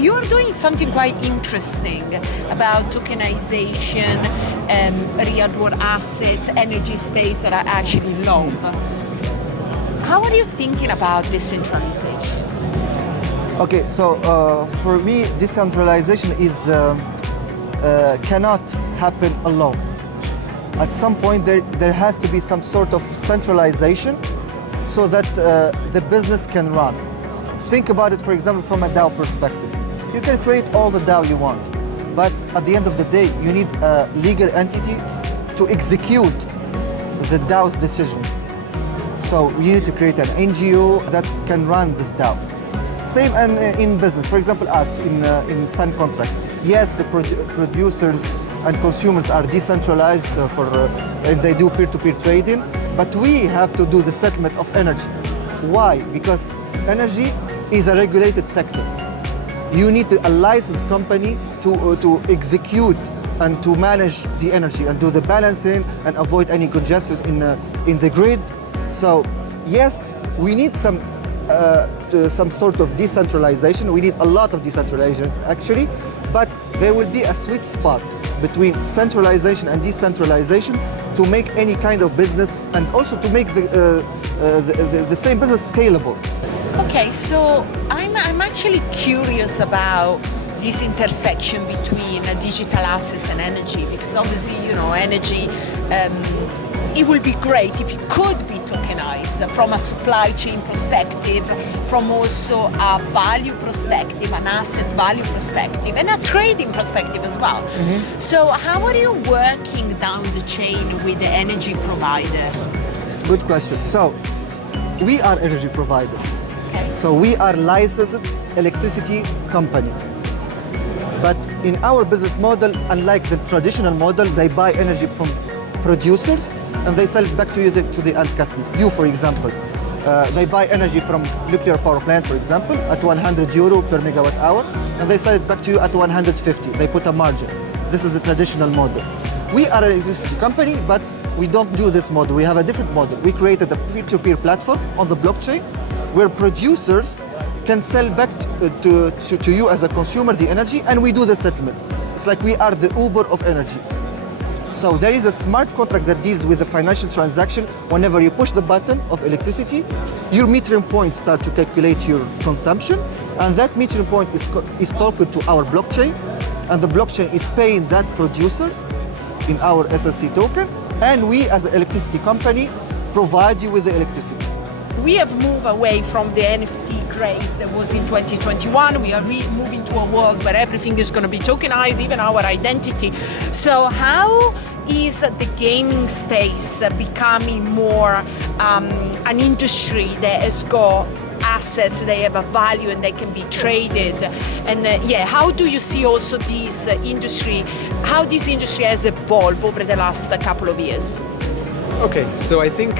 you're doing something quite interesting about tokenization, real-world assets, energy space that I actually love. How are you thinking about decentralization? Okay, so for me, decentralization is cannot happen alone. At some point, there has to be some sort of centralization so that the business can run. Think about it, for example, from a DAO perspective. You can create all the DAO you want, but at the end of the day, you need a legal entity to execute the DAO's decisions. So you need to create an NGO that can run this DAO. Same in business. For example, us in Sun Contract. Yes, the producers and consumers are decentralized and they do peer-to-peer trading, but we have to do the settlement of energy. Why? Because energy is a regulated sector. You need a licensed company to execute and to manage the energy and do the balancing and avoid any congestion in the grid. So yes, we need some sort of decentralization. We need a lot of decentralization actually, but there will be a sweet spot between centralization and decentralization to make any kind of business and also to make the same business scalable. Okay, so I'm actually curious about this intersection between digital assets and energy, because obviously, energy, it would be great if it could be tokenized from a supply chain perspective, from also a value perspective, an asset value perspective, and a trading perspective as well. Mm-hmm. So how are you working down the chain with the energy provider? Good question. So we are energy providers. Okay. So we are licensed electricity company. But in our business model, unlike the traditional model, they buy energy from producers and they sell it back to the end customer. You, for example, they buy energy from nuclear power plant, for example, at 100 euro per megawatt hour, and they sell it back to you at 150. They put a margin. This is a traditional model. We are an electricity company, but we don't do this model. We have a different model. We created a peer-to-peer platform on the blockchain where producers can sell back to you as a consumer the energy, and we do the settlement. It's like we are the Uber of energy. So there is a smart contract that deals with the financial transaction. Whenever you push the button of electricity, your metering point starts to calculate your consumption, and that metering point is talking to our blockchain, and the blockchain is paying that producers in our SLC token, and we as an electricity company provide you with the electricity. We have moved away from the NFT craze that was in 2021. We are moving to a world where everything is going to be tokenized, even our identity. So how is the gaming space becoming more an industry that has got assets, they have a value and they can be traded? And how do you see also this industry, how this industry has evolved over the last couple of years? Okay, so I think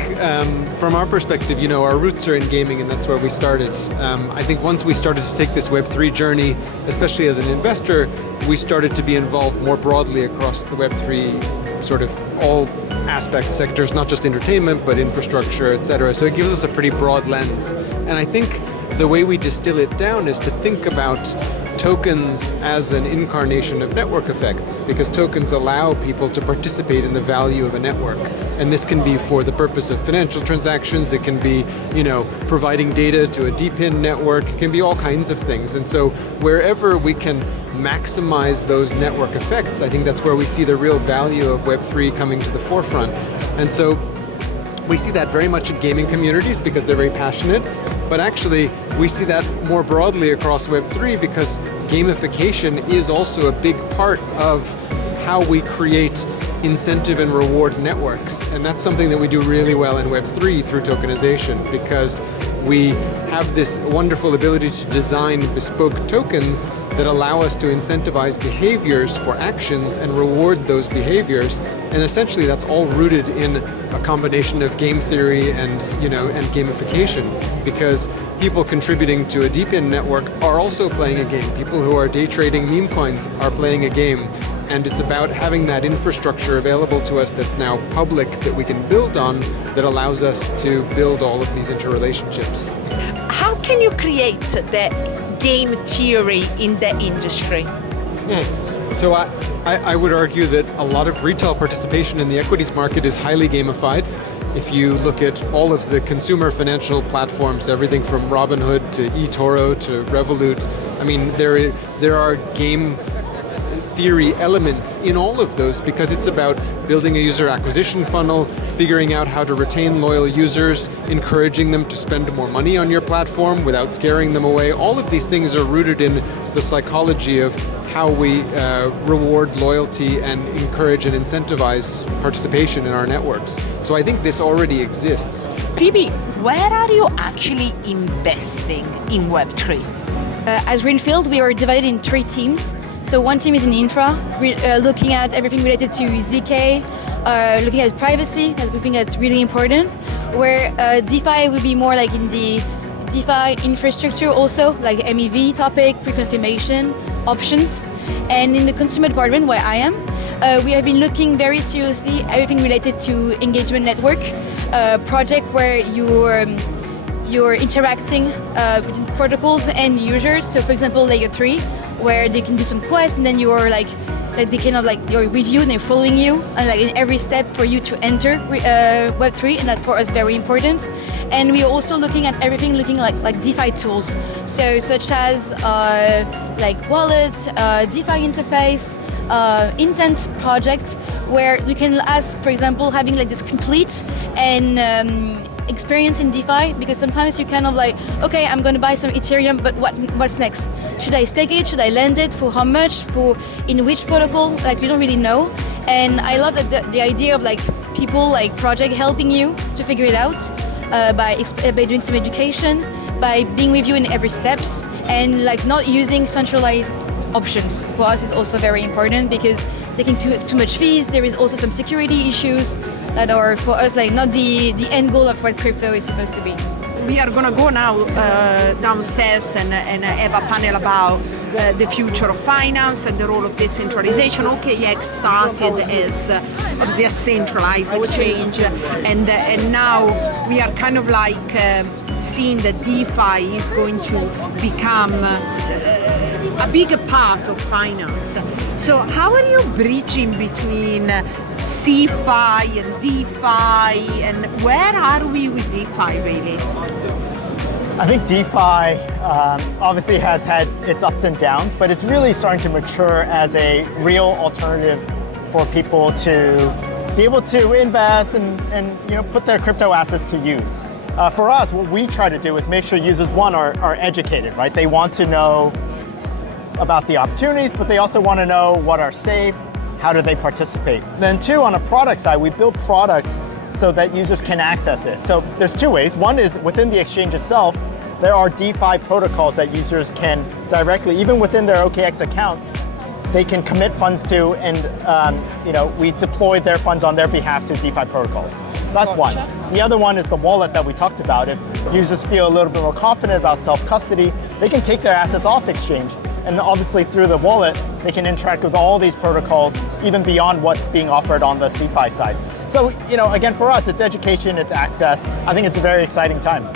from our perspective, our roots are in gaming, and that's where we started. I think once we started to take this Web3 journey, especially as an investor, we started to be involved more broadly across the Web3 sort of all aspects, sectors, not just entertainment, but infrastructure, etc. So it gives us a pretty broad lens. And I think the way we distill it down is to think about tokens as an incarnation of network effects, because tokens allow people to participate in the value of a network. And this can be for the purpose of financial transactions, it can be, providing data to a DePIN network, it can be all kinds of things. And so wherever we can maximize those network effects, I think that's where we see the real value of Web3 coming to the forefront. And so we see that very much in gaming communities because they're very passionate, but actually we see that more broadly across Web3 because gamification is also a big part of how we create incentive and reward networks. And that's something that we do really well in Web3 through tokenization, because we have this wonderful ability to design bespoke tokens that allow us to incentivize behaviors for actions and reward those behaviors. And essentially that's all rooted in a combination of game theory and gamification, because people contributing to a DePIN network are also playing a game. People who are day trading meme coins are playing a game. And it's about having that infrastructure available to us that's now public that we can build on, that allows us to build all of these interrelationships. How can you create the game theory in the industry? So I would argue that a lot of retail participation in the equities market is highly gamified. If you look at all of the consumer financial platforms, everything from Robinhood to eToro to Revolut, I mean, there are game theory elements in all of those because it's about building a user acquisition funnel, figuring out how to retain loyal users, encouraging them to spend more money on your platform without scaring them away. All of these things are rooted in the psychology of how we reward loyalty and encourage and incentivize participation in our networks. So I think this already exists. Phoebe, where are you actually investing in Web3? As Greenfield, we are divided in 3 teams. So one team is in infra, looking at everything related to ZK, looking at privacy, we think that's really important, where DeFi will be more like in the DeFi infrastructure also, like MEV topic, pre-confirmation, options. And in the consumer department, where I am, we have been looking very seriously at everything related to engagement network, project where you're interacting between protocols and users. So for example, layer 3, where they can do some quests and then you're like they kind of like you're with you and they're following you and like in every step for you to enter Web3, and that's for us very important. And we're also looking at everything looking like DeFi tools, so such as like wallets, DeFi interface, intent projects, where you can ask, for example, having like this complete and experience in DeFi, because sometimes you kind of like, okay, I'm going to buy some Ethereum, but what's next? Should I stake it? Should I lend it? For how much? For in which protocol? Like, you don't really know. And I love that the idea of like people like project helping you to figure it out by doing some education, by being with you in every steps, and like not using centralized options for us is also very important, because taking too much fees, there is also some security issues that are for us like not the end goal of what crypto is supposed to be. We are going to go now downstairs and have a panel about the future of finance and the role of decentralization. OKX started as obviously a centralized exchange, and now we are kind of like seeing that DeFi is going to become a bigger part of finance. So how are you bridging between CeFi and DeFi, and where are we with DeFi really? I think DeFi obviously has had its ups and downs, but it's really starting to mature as a real alternative for people to be able to invest and put their crypto assets to use. For us, what we try to do is make sure users, one, are educated, right? They want to know about the opportunities, but they also want to know what are safe, how do they participate. Then 2, on a product side, we build products so that users can access it. So there's 2 ways. One is within the exchange itself, there are DeFi protocols that users can directly, even within their OKX account, they can commit funds to, and we deploy their funds on their behalf to DeFi protocols. That's one. The other one is the wallet that we talked about. If users feel a little bit more confident about self-custody, they can take their assets off exchange. And obviously through the wallet, they can interact with all these protocols, even beyond what's being offered on the CeFi side. So, again, for us, it's education, it's access. I think it's a very exciting time.